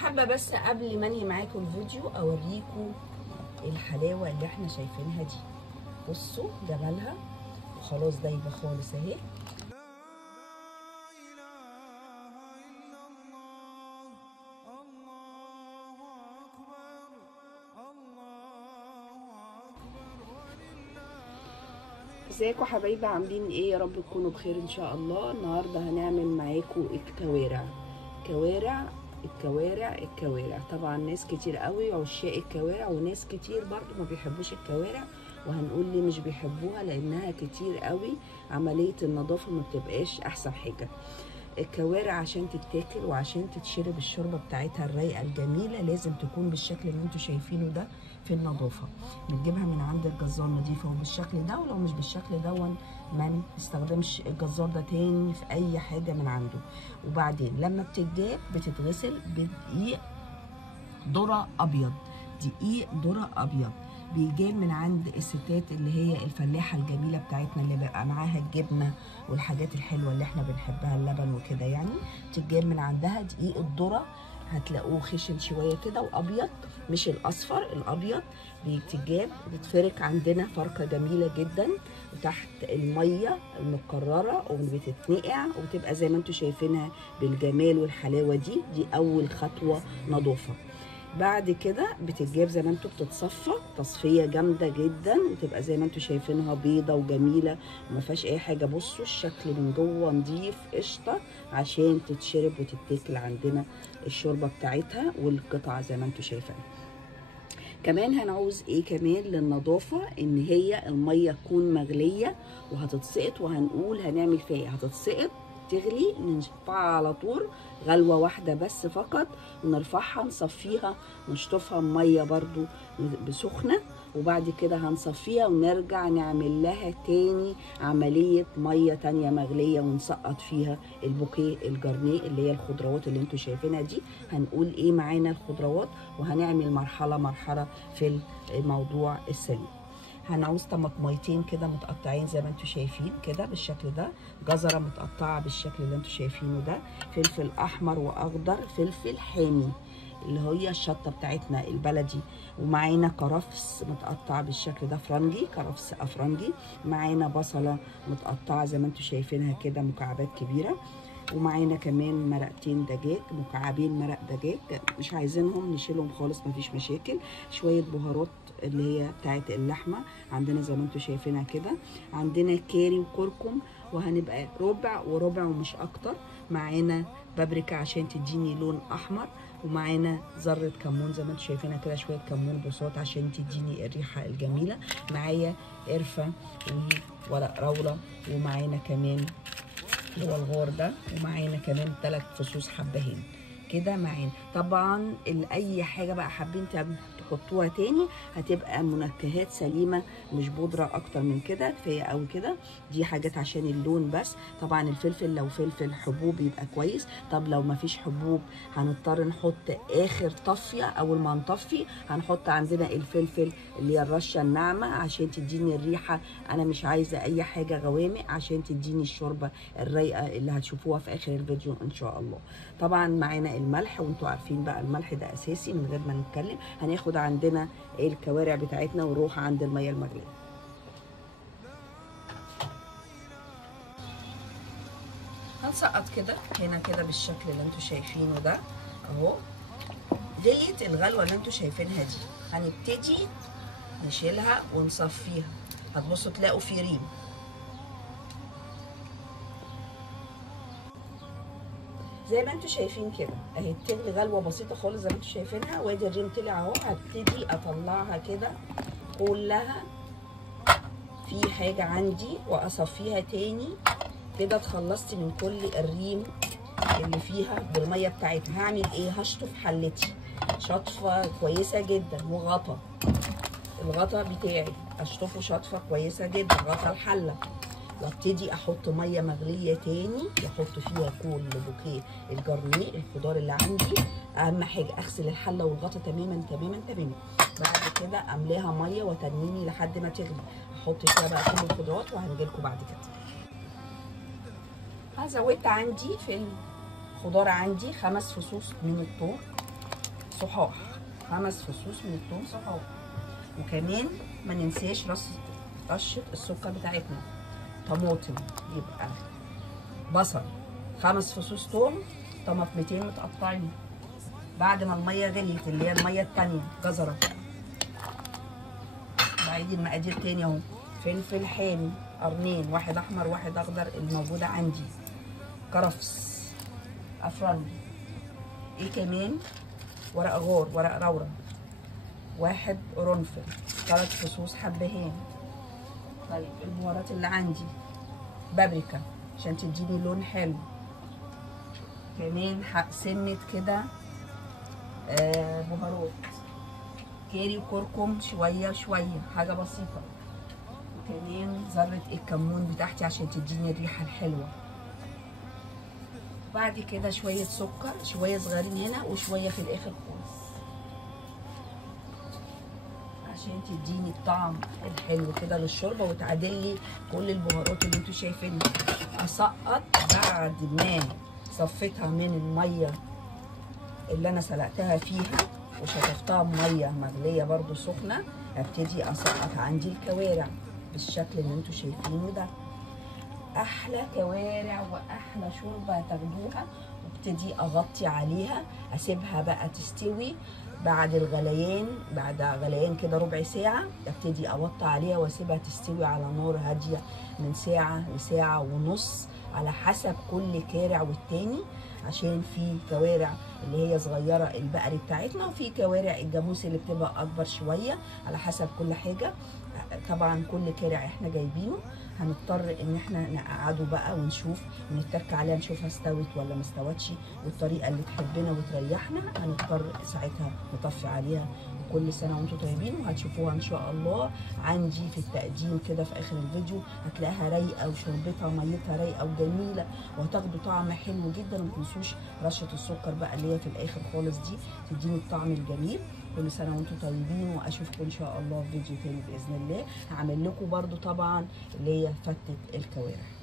حابه بس قبل ما انهي معاكم الفيديو اوريكم الحلاوه اللي احنا شايفينها دي. بصوا جمالها وخلاص دايبه خالص اهي. ازيكم حبايبي، عاملين ايه؟ يا رب تكونوا بخير ان شاء الله. النهارده هنعمل معاكم الكوارع. الكوارع طبعا ناس كتير قوي عشاق الكوارع، وناس كتير برضو ما بيحبوش الكوارع، وهنقول ليه مش بيحبوها، لانها كتير قوي عمليه النظافه ما بتبقاش احسن حاجه. الكوارع عشان تتاكل وعشان تتشرب الشوربه بتاعتها الرايقه الجميله لازم تكون بالشكل اللي انتوا شايفينه ده في النظافه. بتجيبها من عند الجزار نظيفه وبالشكل ده، ولو مش بالشكل ده ما نستخدمش الجزار ده تاني في اي حاجه من عنده. وبعدين لما بتتجاب بتتغسل بدقيق ذره ابيض. بيجاب من عند الستات اللي هي الفلاحه الجميله بتاعتنا اللي بيبقى معاها الجبنه والحاجات الحلوه اللي احنا بنحبها، اللبن وكده يعني. بتتجاب من عندها دقيق الذره، هتلاقوه خشن شويه كده وابيض، مش الاصفر، الابيض. بتتجاب بتتفرك عندنا فركه جميله جدا وتحت الميه المكرره وبتتنقع وبتبقى زي ما انتم شايفينها بالجمال والحلاوه دي اول خطوه نظافه. بعد كده بتتجاب زي ما انتوا بتتصفى تصفيه جامده جدا وتبقى زي ما انتوا شايفينها بيضه وجميله وما فيهاش اي حاجه. بصوا الشكل من جوه نضيف قشطه عشان تتشرب وتتاكل عندنا الشوربه بتاعتها والقطعه زي ما انتوا شايفينها. كمان هنعوز ايه كمان للنظافه؟ ان هي الميه تكون مغليه وهتتسقط، وهنقول هنعمل فيها ايه. هتتسقط تغلي نرفعها على طول غلوه واحده بس فقط، ونرفعها نصفيها نشطفها بميه برضو بسخنه، وبعد كده هنصفيها ونرجع نعمل لها تاني عمليه ميه تانيه مغليه ونسقط فيها البوكيه الجرنيه اللي هي الخضروات اللي انتوا شايفينها دي. هنقول ايه معانا الخضروات وهنعمل مرحله في الموضوع السليم. هنعوز طماطميتين كده متقطعين زي ما انتوا شايفين كده بالشكل ده، جزره متقطعه بالشكل اللي انتوا شايفينه ده، فلفل احمر واخضر، فلفل حامي اللي هي الشطه بتاعتنا البلدي، ومعانا كرفس متقطع بالشكل ده فرنجي، كرفس افرنجي، معانا بصله متقطعه زي ما انتوا شايفينها كده مكعبات كبيره، ومعانا كمان مرقتين دجاج، مكعبين مرق دجاج مش عايزينهم نشيلهم خالص مفيش مشاكل، شويه بهارات اللي هي بتاعت اللحمه عندنا زي ما انتوا شايفينها كده، عندنا كاري وكركم وهنبقى ربع وربع ومش اكتر، معانا بابريكا عشان تديني لون احمر، ومعانا ذره كمون زي ما انتوا شايفينها كده، شويه كمون بساط عشان تديني الريحه الجميله، معايا قرفه وورق روله، ومعانا كمان هو الغار ده، ومعانا كمان 3 فصوص حبهان كده معانا. طبعا اي حاجه بقى حابين تحطوها تاني هتبقى منكهات سليمه مش بودره اكتر من كده، كفايه قوي كده. دي حاجات عشان اللون بس. طبعا الفلفل لو فلفل حبوب يبقى كويس، طب لو مفيش حبوب هنضطر نحط اخر طفيه، اول ما نطفي هنحط عندنا الفلفل اللي هي الرشه الناعمه عشان تديني الريحه. انا مش عايزه اي حاجه غوامق عشان تديني الشوربه الرايقه اللي هتشوفوها في اخر الفيديو ان شاء الله. طبعا معانا الملح، وانتوا عارفين بقى الملح ده اساسي من غير ما نتكلم. هناخد عندنا الكوارع بتاعتنا ونروح عند الميه المغليه. هنسقط كده هنا كده بالشكل اللي انتوا شايفينه ده اهو. ديت الغلوه اللي انتوا شايفينها دي هنبتدي نشيلها ونصفيها، هتبصوا تلاقوا في ريم. زي ما انتوا شايفين كده اهي بتغلي غلوه بسيطه خالص زي ما انتوا شايفينها، وادي الريم طلع اهو. هبتدي اطلعها كده كلها في حاجه عندي واصفيها تاني كده. اتخلصت من كل الريم اللي فيها بالميه بتاعتها. هعمل ايه؟ هشطف حلتي شطفه كويسه جدا، وغطا الغطا بتاعي اشطفه شطفه كويسه جدا، غطا الحله، وابتدي احط ميه مغليه تاني واحط فيها كل بوكيه الجرنيه الخضار اللي عندي. اهم حاجه اغسل الحله والغطا تماما. بعد كده املاها ميه وتنيني لحد ما تغلي، احط فيها بقى كل الخضروات وهنجيلكوا بعد كده. زودت عندي في الخضار عندي 5 فصوص من الثوم صحاح، 5 فصوص من الثوم صحاح. وكمان ما ننساش رشه السكر بتاعتنا. طماطم، يبقى بصل، 5 فصوص ثوم، طماطمتين متقطعين بعد ما الميه غليت اللي هي الميه التانيه. جزره، بعيد المقادير تاني اهو. فلفل حامي قرنين، واحد احمر واحد اخضر الموجوده عندي. كرفس افرنجي. ايه كمان؟ ورق غور، ورق لورا، 1 قرنفل، 3 فصوص حبهان. طيب البهارات اللي عندي: بابريكا عشان تديني لون حلو، كمان سنه كده بهارات، كاري وكركم شويه شويه، حاجه بسيطه. وكمان ذره الكمون بتاعتي عشان تديني الريحه الحلوه. بعد كده شويه سكر، شويه صغيرين هنا وشويه في الاخر خالص عشان تديني الطعم الحلو كده للشوربه وتعادل لي كل البهارات اللي انتوا شايفينها. اسقط بعد ما صفيتها من الميه اللي انا سلقتها فيها وشطفتها بميه مغليه برده سخنه، ابتدي اسقط عندي الكوارع بالشكل اللي انتوا شايفينه ده. احلى كوارع واحلى شوربه هتاخدوها. وابتدي اغطي عليها، اسيبها بقى تستوي. بعد الغليان، بعد غليان كده ربع ساعه، ابتدي اوطي عليها واسيبها تستوي على نار هاديه من ساعه لساعه ونص على حسب كل كارع والتاني، عشان في كوارع اللي هي صغيره البقري بتاعتنا، وفي كوارع الجاموسي اللي بتبقى اكبر شويه، على حسب كل حاجه. طبعا كل كارع احنا جايبينه هنضطر ان احنا نقعده بقى ونشوف ونتك عليها نشوفها استوت ولا ما استوتش، والطريقه اللي تحبنا وتريحنا هنضطر ساعتها نطفي عليها. وكل سنه وانتم طيبين، وهتشوفوها ان شاء الله عندي في التقديم كده في اخر الفيديو. هتلاقيها رايقه وشربتها ميتها رايقه وجميله، وهتاخدوا طعم حلو جدا. وما تنسوش رشه السكر بقى اللي هي في الاخر خالص دي تديني الطعم الجميل. كل سنه وانتم طيبين، واشوفكم ان شاء الله في فيديو تاني باذن الله. هعمل لكم برده طبعا اللي هي فتة الكوارع.